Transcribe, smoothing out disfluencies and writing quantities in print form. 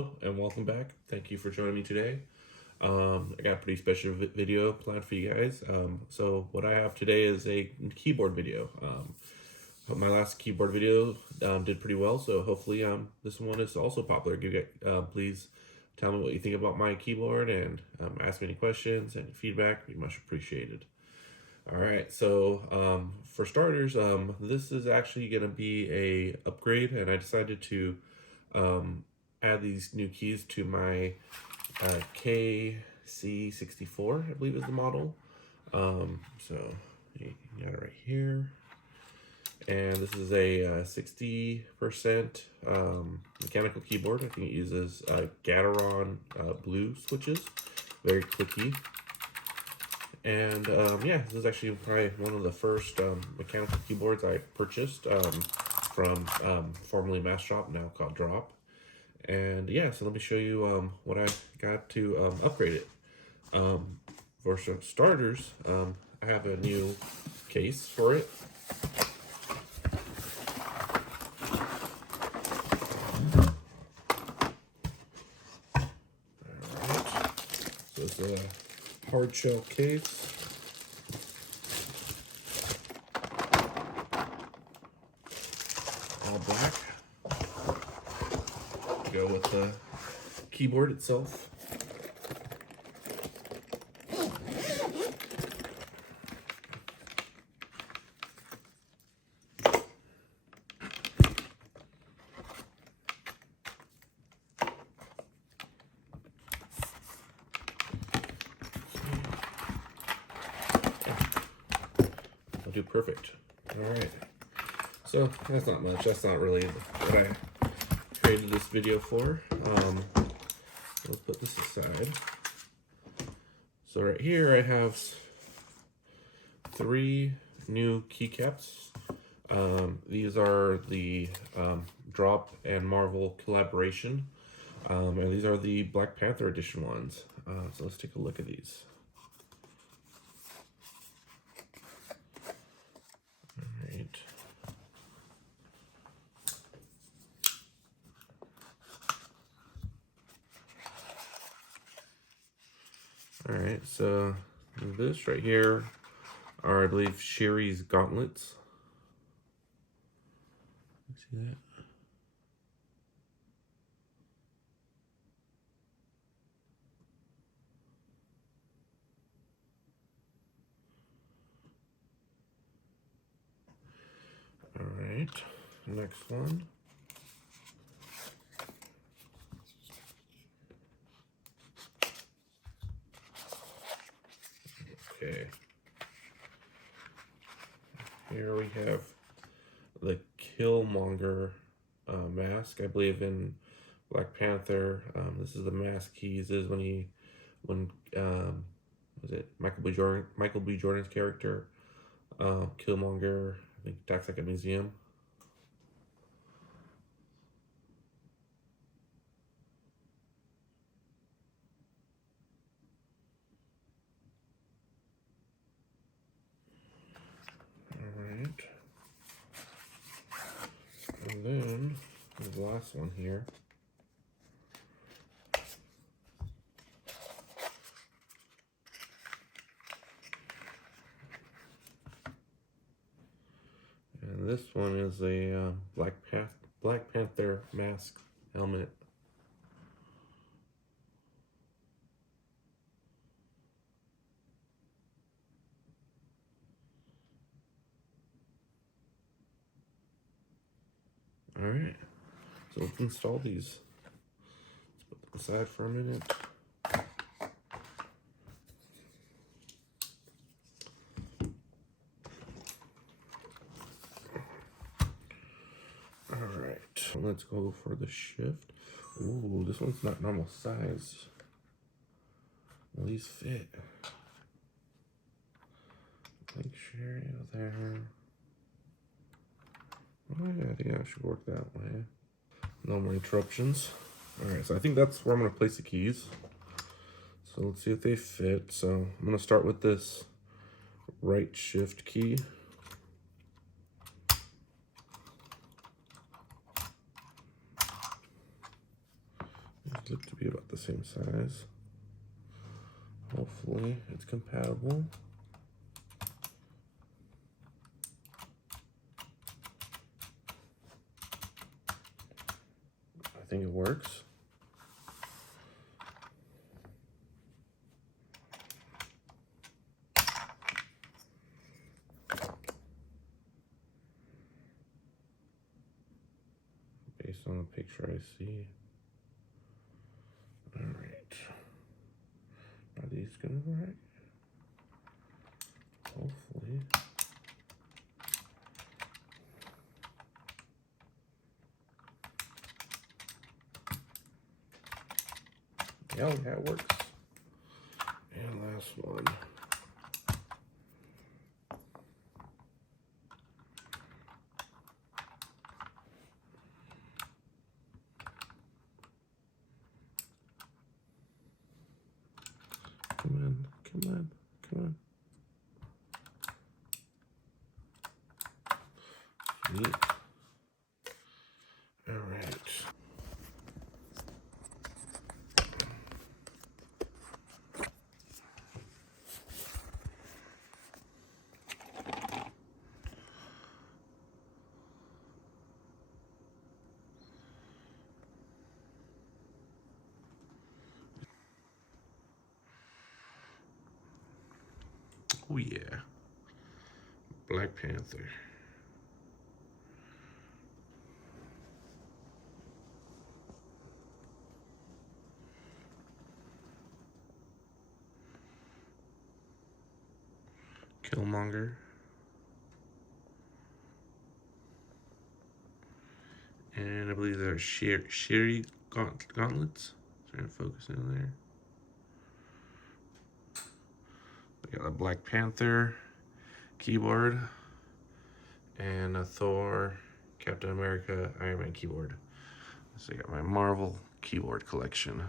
Hello and welcome back. Thank you for joining me today. I got a pretty special video planned for you guys. So what I have today is a keyboard video. My last keyboard video did pretty well, so hopefully this one is also popular. Please tell me what you think about my keyboard and ask me any questions and feedback. Be much appreciated. All right, so for starters, this is actually going to be a upgrade, and I decided to add these new keys to my KC64, I believe is the model. So you got it right here. And this is a 60% mechanical keyboard. I think it uses Gateron blue switches, very clicky. And yeah, this is actually probably one of the first mechanical keyboards I purchased from formerly Mass Shop, now called Drop. And yeah, so let me show you what I got to upgrade it. For some starters, I have a new case for it. Alright, so it's a hard shell case. All black. Go with the keyboard itself. I'll do perfect. All right. So that's not much. That's not really what I created this video for. Let's put this aside. So right here I have 3 new keycaps. These are the Drop and Marvel collaboration, and these are the Black Panther edition ones. So let's take a look at these. Alright, so this right here are, I believe, Shuri's gauntlets. See that? Alright, next one. Okay. Here we have the killmonger mask. I believe in Black Panther. This is the mask he uses when was it Michael B. Jordan's character, Killmonger, I think, attacks like a museum. Alright. And then the last one here. And this one is a Black Panther mask helmet. Alright, so let's install these. Let's put them aside for a minute. Alright, let's go for the shift. Ooh, this one's not normal size. Well, these fit. Make sure you're there. Oh yeah, I think I should work that way. No more interruptions. Alright, so I think that's where I'm going to place the keys. So let's see if they fit. So I'm going to start with this right shift key. look to be about the same size. Hopefully it's compatible. I think it works. Based on the picture I see. All right. Are these gonna work? Hopefully. Yeah, it works. And last one. Come on, come on, come on. Sweet. All right. Oh yeah. Black Panther. Killmonger. And I believe they're shuri gauntlets. Trying to focus in there. We got a Black Panther keyboard and a Thor, Captain America, Iron Man keyboard. So I got my Marvel keyboard collection.